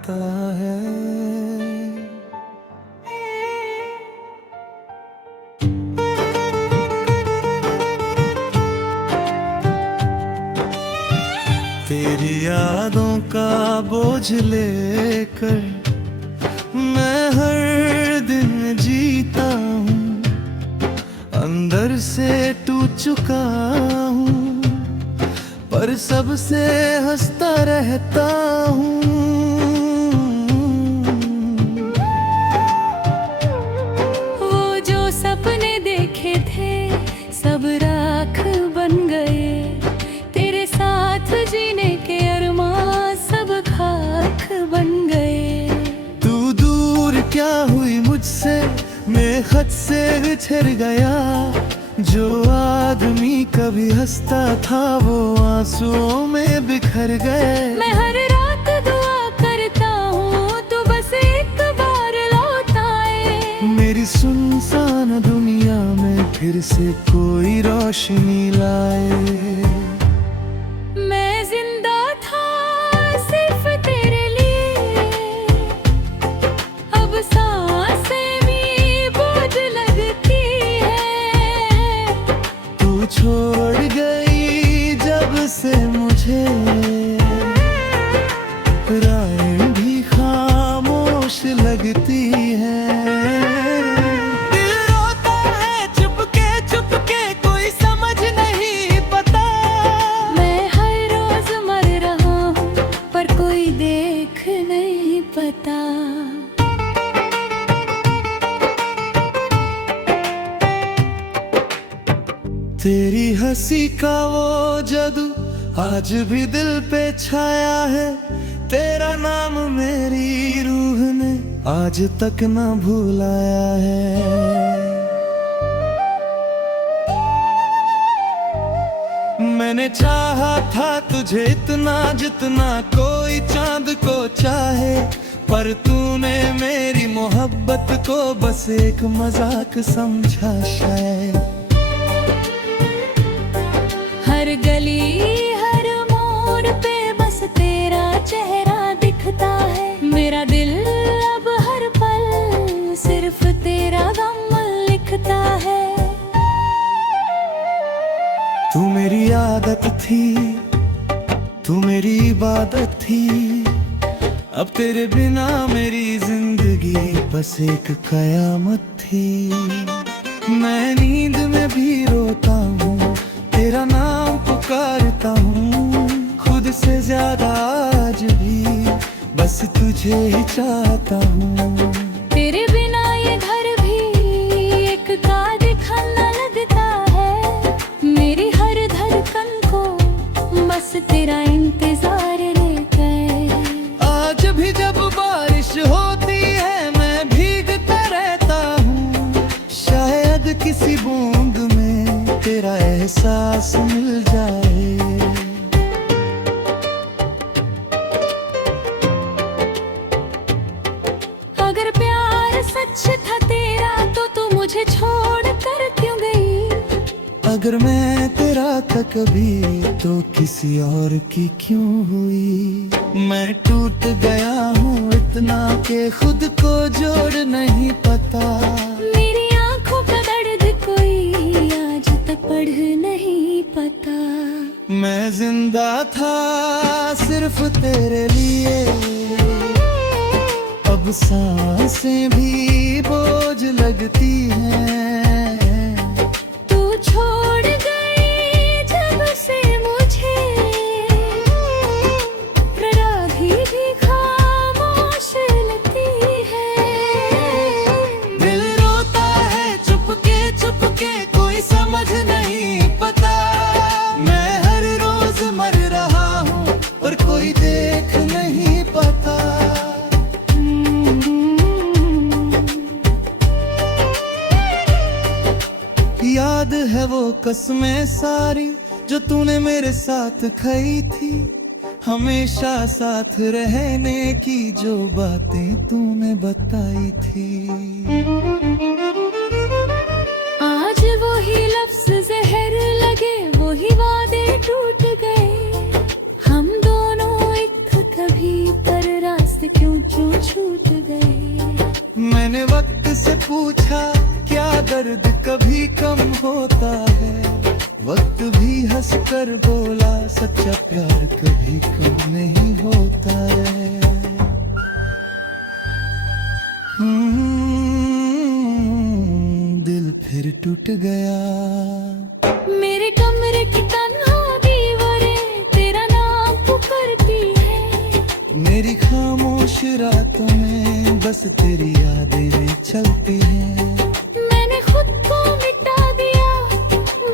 आता है। तेरी यादों का बोझ लेकर मैं हर दिन जीता हूँ, अंदर से टूट चुका हूँ, पर सबसे हंसता रहता हूँ। वो जो सपने देखे थे सब राख बन गए, तेरे साथ जीने के अरमां सब खाक बन गए। तू दूर क्या हुई मुझसे, मैं खत से बिछड़ गया। जो आदमी कभी हंसता था वो आंसुओं में बिखर गए। मैं हर रात दुआ करता हूँ तू बस एक बार लौट आए, मेरी सुनसान दुनिया में फिर से कोई रोशनी लाए। मैं जिंदा था सिर्फ तेरे लिए, अब सांसें भी बोझ लगती है। तू छोड़ गई जब से मुझे, राहें भी खामोश लगती है। दिल रोता है चुपके चुपके, कोई समझ नहीं पता। मैं हर रोज मर रहा हूँ पर कोई देख नहीं पता। तेरी हंसी का वो जादू आज भी दिल पे छाया है। तेरा नाम मेरी रूह ने आज तक ना भुलाया है। मैंने चाहा था तुझे इतना जितना कोई चांद को चाहे, पर तूने मेरी मोहब्बत को बस एक मजाक समझा शायद। हर गली हर मोड़ पे बस तेरा चेहरा दिखता है। मेरा दिल अब हर पल सिर्फ तेरा गम लिखता है। तू मेरी आदत थी, तू मेरी इबादत थी, अब तेरे बिना मेरी जिंदगी बस एक कयामत थी। मैं नींद में भी रोता हूँ, तेरा नाम पुकारता हूँ, खुद से ज्यादा आज भी बस तुझे ही चाहता हूँ। तेरे बिना ये घर भी एक काद खाना लगता है। मेरी हर धड़कन को बस तेरा इंतजार रहता है। आज भी जब बारिश होती है मैं भीगता रहता हूँ, शायद किसी बूंद में तेरा एहसास मिल जाए। अगर प्यार सच था तेरा तो तू मुझे छोड़ कर क्यों गई? अगर मैं तेरा था कभी तो किसी और की क्यों हुई? मैं टूट गया हूँ इतना कि खुद को जोड़ नहीं पता। मेरी आंखों का दर्द कोई आज तक पढ़ नहीं पता। मैं जिंदा था सिर्फ तेरे लिए, अब सांसें भी बोझ लगती हैं। तू छोड़ गई जब से मुझे, राही भी खामोश लगती है। दिल रोता है चुपके चुपके, कोई समझ नहीं पता। मैं हर रोज मर रहा हूँ पर कोई देख नहीं पता। याद है वो कसमें सारी जो तूने मेरे साथ खाई थी, हमेशा साथ रहने की जो बातें तूने बताई थी। आज वही लफ्ज जहर लगे, वही वादे टूट गए। हम दोनों एक कभी पर रास्ते क्यों पूछा क्या दर्द कभी कम होता है, वक्त भी हंस कर बोला सच्चा प्यार कभी कम नहीं होता है। दिल फिर टूट गया। मेरे कमरे की तन्हा दीवारें तेरा नाम पुकारती है, मेरी खामोश रातों में बस तेरी यादें चलती हैं। मैंने खुद को मिटा दिया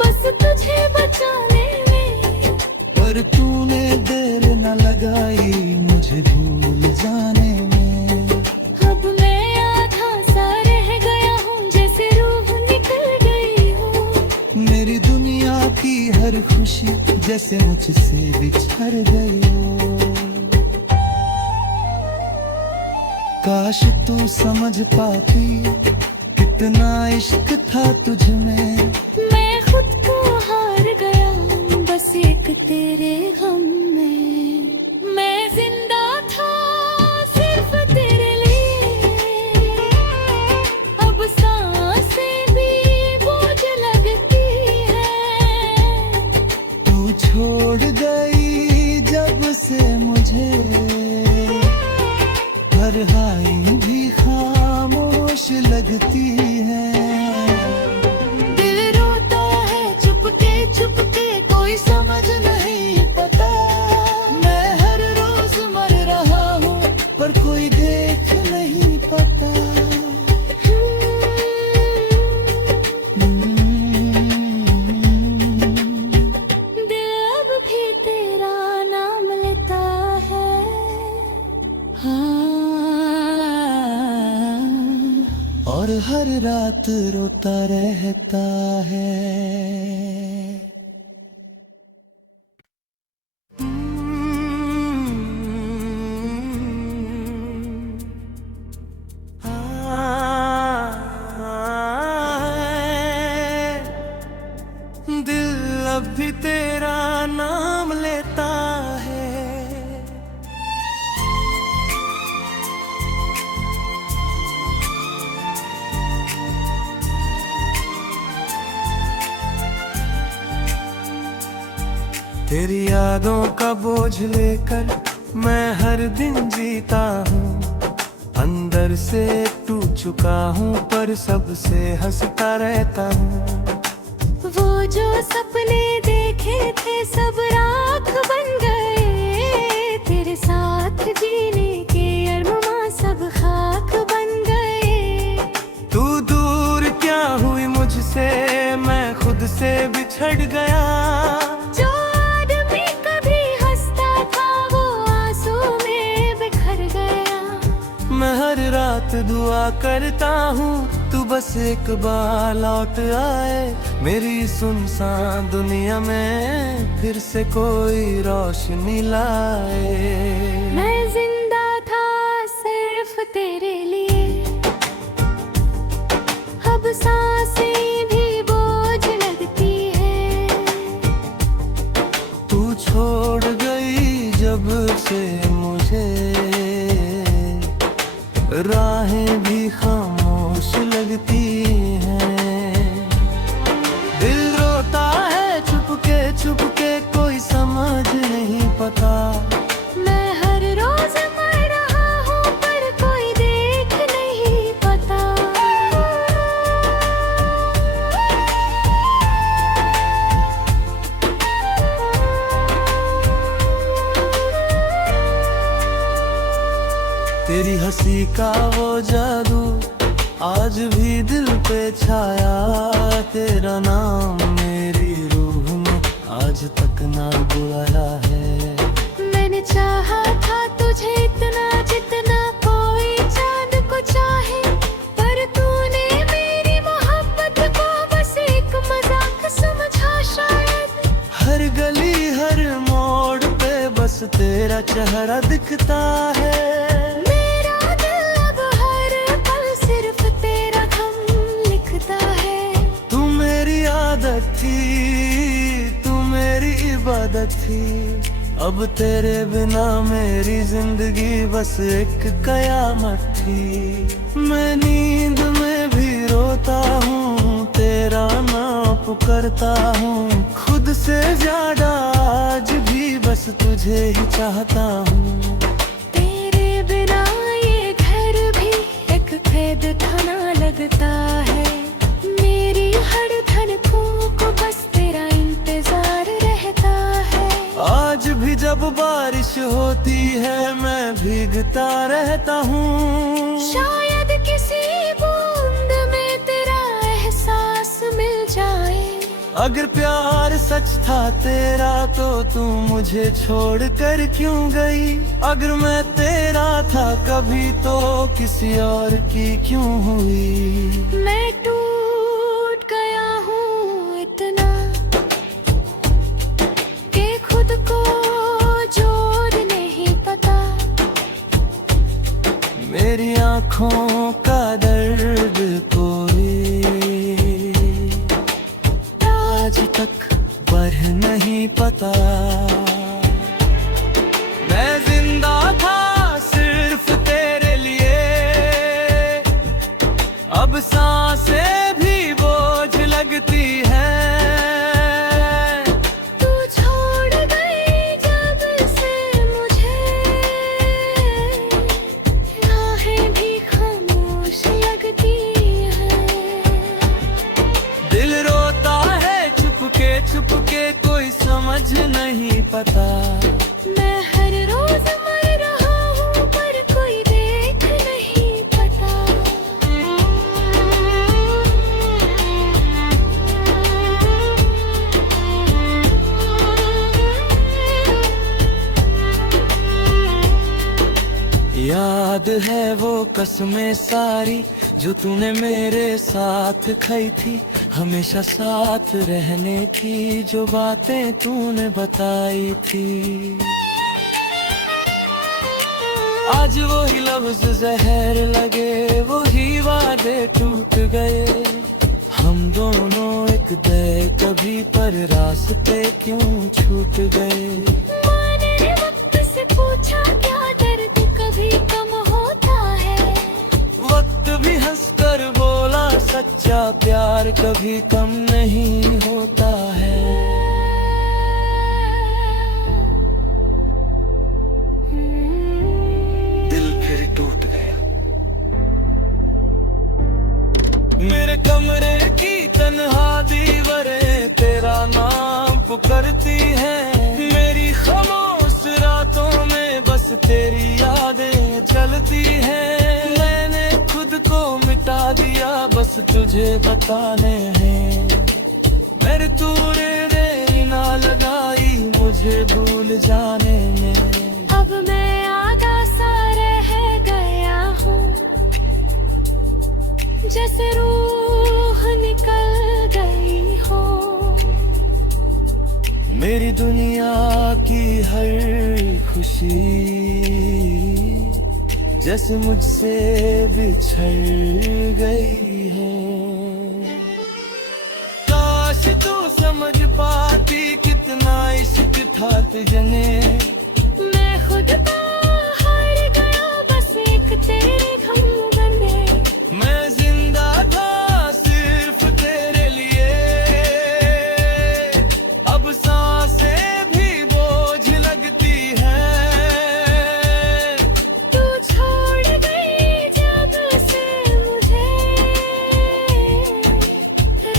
बस तुझे बचाने में, पर तूने देर न लगाई मुझे भूल जाने में। अब मैं आधा सा रह गया हूँ जैसे रूह निकल गई हो, मेरी दुनिया की हर खुशी जैसे मुझसे बिछड़ गई हो। काश तू समझ पाती कितना इश्क था तुझ में, मैं खुद को हार गया बस एक तेरे गम में। मैं जिंदा था सिर्फ तेरे लिए, अब सांसें भी बोझ लगती है। तू छोड़ गई जब से मुझे, हर हाय भी खामोश लगती है। दिल रोता है चुपके चुपके कोई समझ नहीं पता, मैं हर रोज मर रहा हूँ पर कोई देख नहीं पाता। दिल अब भी तेरा नाम लेता है। हाँ, और हर रात रोता रहता है। दिल अब भी तेरा नाम लेता है। तेरी यादों का बोझ लेकर मैं हर दिन जीता हूँ, अंदर से टूट चुका हूँ पर सबसे हंसता रहता हूँ। वो जो सपने देखे थे सब राख बन गए, तेरे साथ जीने के अरमां सब खाक बन गए। तू दूर क्या हुई मुझसे, मैं खुद से बिछड़ गया। जो आदमी कभी हंसता था वो आंसू में बिखर गया। मैं हर रात दुआ करता हूँ तू बस एक बार लौट आए, मेरी सुनसान दुनिया में फिर से कोई रोशनी लाए। मैं जिंदा था सिर्फ तेरे लिए, अब सांसें भी बोझ लगती है। तू छोड़ गई जब से मुझे, राहें भी खामोश लगती हैं। दिल रोता है चुपके चुपके कोई समझ नहीं पता। मैं हर रोज मर रहा हूँ पर कोई देख नहीं पता। तेरी हंसी का वो जादू आज भी दिल पे छाया, तेरा नाम मेरी रूह में आज तक ना बुलाया है। मैंने चाहा था तुझे इतना जितना कोई चांद को चाहे, पर तूने मेरी मोहब्बत को बस एक मजाक समझा शायद। हर गली हर मोड़ पे बस तेरा चेहरा दिखता है। मेरा दिल अब हर पल सिर्फ तेरा गम लिखता है। तू मेरी आदत थी, तू मेरी इबादत थी, अब तेरे बिना मेरी जिंदगी बस एक कयामत थी। मैं नींद में भी रोता हूँ, तेरा नाम पुकारता हूँ, खुद से ज्यादा आज भी बस तुझे ही चाहता हूँ। तेरे बिना ये घर भी एक कैद खाना लगता है, मेरी हर धड़कन को बस तेरा इंतजार रहता है। आज भी जब बारिश होती है मैं भीगता रहता हूँ, शायद किसी बूंद में तेरा एहसास मिल जाए। अगर प्यार सच था तेरा तो तू मुझे छोड़ कर क्यों गई, अगर मैं तेरा था कभी तो किसी और की क्यों हुई। मैं टूट गया हूँ इतना कि खुद को जोड़ नहीं पता, मेरी आँखों का दर्द कोई आज तक बढ़ नहीं पता। मैं जिंदा था सिर्फ तेरे लिए, अब सांसें भी बोझ लगती है। तू छोड़ गई जब से मुझे, राहें भी खामोश लगती हैं। दिल रोता है चुपके कोई समझ नहीं पता। मैं हर रोज मर रहा हूँ पर कोई देख नहीं पता। याद है वो कसमें सारी जो तूने मेरे साथ खाई थी, हमेशा साथ रहने की जो बातें तूने बताई थी। आज वही लफ्ज जहर लगे, वही वादे टूट गए, हम दोनों एक दे कभी पर रास्ते क्यों छूट गए। मैंने वक्त से पूछा क्या दर्द कभी कम होता है, वक्त भी हंसकर बोला सच्चा प्यार कभी कम नहीं होता है। दिल फिर टूट गया। मेरे कमरे की तन्हा दीवारें तेरा नाम पुकारती हैं, मेरी खामोश रातों में बस तेरी यादें चलती हैं। मैंने खुद को मिटा दिया बस तुझे बताने हैं, मेरे तूने देरी ना लगाई मुझे भूल जाने में। अब मैं आधा सा रह गया हूँ, जैसे रूह निकल गई हो। मेरी दुनिया की हर खुशी जैसे मुझसे बिछड़ गई है। काश तू समझ पाती कितना इश्क था तुझने, मैं खुद तो हार गया बस एक तेरे घमंड में। मैं जिंदा था सिर्फ तेरे लिए, अब सांसें भी बोझ लगती है। तू छोड़ गई जब से मुझे,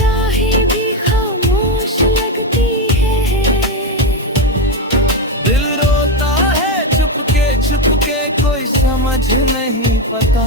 राहें भी खामोश लगती है। दिल रोता है चुपके कोई समझ नहीं पता।